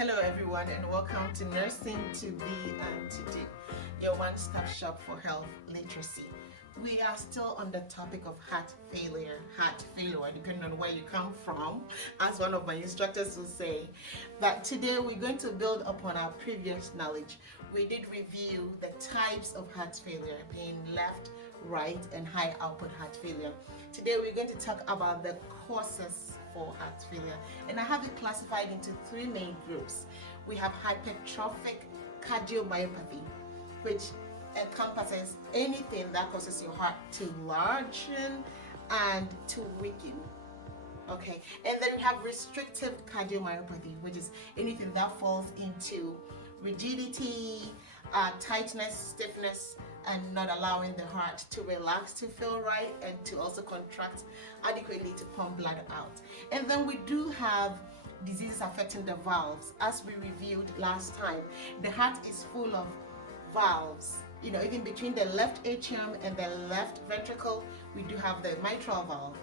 Hello everyone, and welcome to Nursing to Be and to Do, your one-stop shop for health literacy. We are still on the topic of heart failure, depending on where you come from, as one of my instructors will say. But today we're going to build upon our previous knowledge. We did review the types of heart failure, being left, right, and high output heart failure. Today we're going to talk about the causes for heart failure, and I have it classified into three main groups. We have hypertrophic cardiomyopathy, which encompasses anything that causes your heart to largen and to weaken. Okay, and then we have restrictive cardiomyopathy, which is anything that falls into rigidity, tightness, stiffness, and not allowing the heart to relax, to feel right, and to also contract adequately to pump blood out. And then we do have diseases affecting the valves. As we reviewed last time, the heart is full of valves. You know, even between the left atrium and the left ventricle, we do have the mitral valve.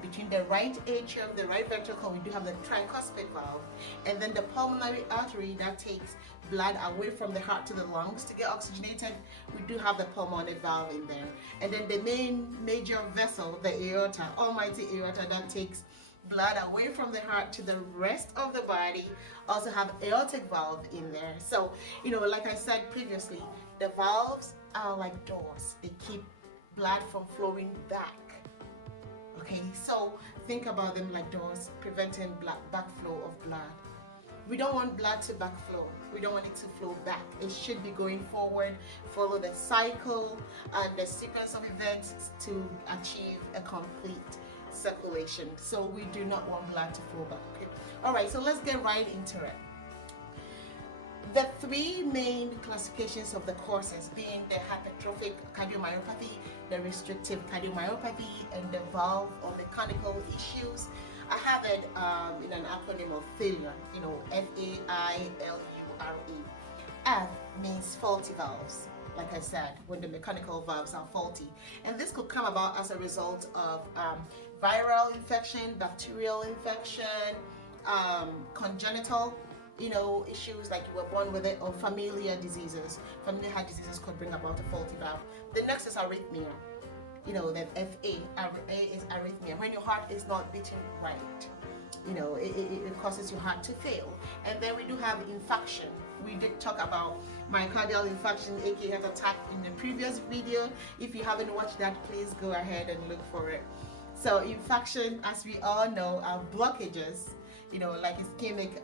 Between the right atrium, the right ventricle, we do have the tricuspid valve. And then the pulmonary artery that takes blood away from the heart to the lungs to get oxygenated, we do have the pulmonary valve in there. And then the main major vessel, the aorta, almighty aorta, that takes blood away from the heart to the rest of the body, also have aortic valve in there. So, you know, like I said previously, the valves are like doors. They keep blood from flowing back. Okay, so think about them like doors, preventing backflow of blood. We don't want blood to backflow. We don't want it to flow back. It should be going forward, follow the cycle and the sequence of events to achieve a complete circulation. So we do not want blood to flow back. Okay? All right, so let's get right into it. The three main classifications of the causes being the hypertrophic cardiomyopathy, the restrictive cardiomyopathy, and the valve or mechanical issues. I have it in an acronym of failure, you know, F-A-I-L-U-R-E. F means faulty valves, like I said, when the mechanical valves are faulty. And this could come about as a result of viral infection, bacterial infection, congenital issues like you were born with it, or familial diseases. Familial heart diseases could bring about a faulty valve. The next is arrhythmia. You know, that FA is arrhythmia, when your heart is not beating right. You know, it causes your heart to fail. And then we do have infarction. We did talk about myocardial infarction, aka heart attack, in the previous video. If you haven't watched that, please go ahead and look for it. So infarction, as we all know, are blockages, you know, like ischemic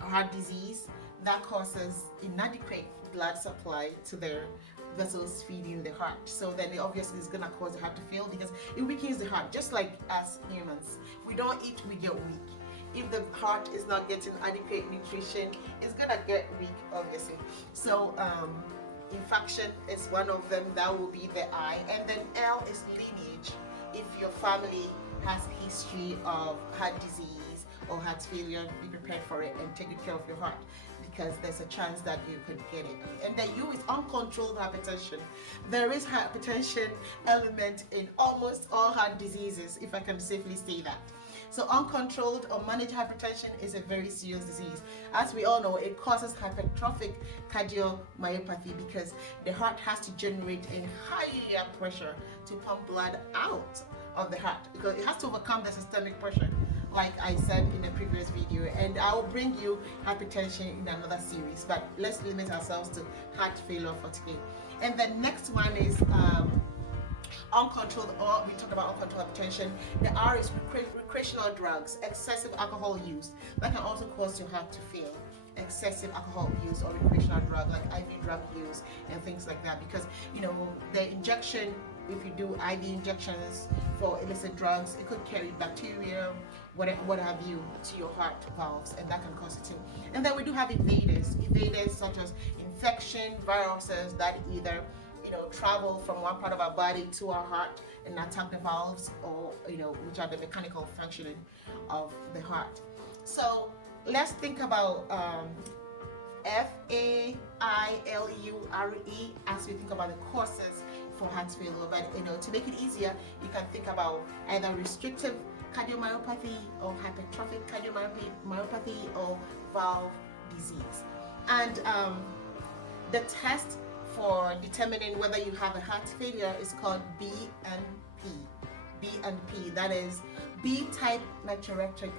heart disease that causes inadequate blood supply to their vessels feeding the heart. So then it obviously is going to cause the heart to fail because it weakens the heart. Just like as humans, we don't eat, we get weak. If the heart is not getting adequate nutrition, it's going to get weak, obviously. So infarction is one of them. That will be the I. And then L is lineage. If your family has a history of heart disease or heart failure, be prepared for it and take good care of your heart, because there's a chance that you could get it. And the U is uncontrolled hypertension. There is hypertension element in almost all heart diseases, if I can safely say that. So uncontrolled or managed hypertension is a very serious disease. As we all know, it causes hypertrophic cardiomyopathy because the heart has to generate a higher pressure to pump blood out of the heart, because it has to overcome the systemic pressure, like I said in the previous video. And I will bring you hypertension in another series, but let's limit ourselves to heart failure for today. And the next one is uncontrolled, or we talk about uncontrolled hypertension. The R is recreational drugs, excessive alcohol use. That can also cause your heart to fail. Excessive alcohol use or recreational drug like IV drug use and things like that, because you know the injection, if you do IV injections for illicit drugs, it could carry bacteria, what have you, to your heart valves, and that can cause it too. And then we do have invaders such as infection, viruses that either travel from one part of our body to our heart and attack the valves, or which are the mechanical functioning of the heart. So let's think about FAILURE as we think about the causes for heart failure. But to make it easier, you can think about either restrictive cardiomyopathy or hypertrophic cardiomyopathy or valve disease. And the test for determining whether you have a heart failure is called B&P. B&P, that is B-type natriuretic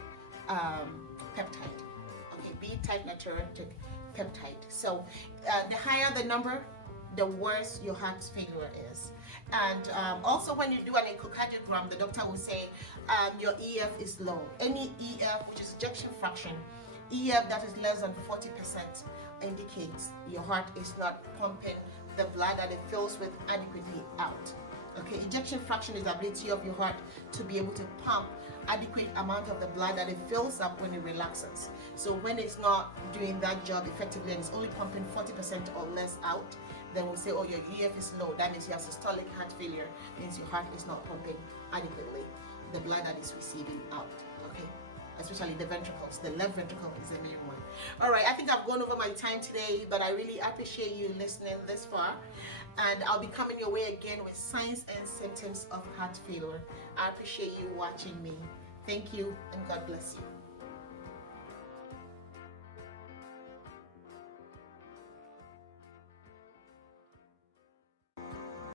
peptide. Okay, B-type natriuretic peptide. So the higher the number, the worse your heart failure is. And also when you do an echocardiogram, the doctor will say your EF is low. Any EF, which is ejection fraction, EF that is less than 40% indicates your heart is not pumping the blood that it fills with adequately out. Okay, ejection fraction is the ability of your heart to be able to pump adequate amount of the blood that it fills up when it relaxes. So when it's not doing that job effectively and it's only pumping 40% or less out, then we'll say, oh, your EF is low. That means you have systolic heart failure. Means your heart is not pumping adequately the blood that is receiving out. Okay, especially the ventricles. The left ventricle is the main one. All right, I think I've gone over my time today, but I really appreciate you listening this far. And I'll be coming your way again with signs and symptoms of heart failure. I appreciate you watching me. Thank you, and God bless you.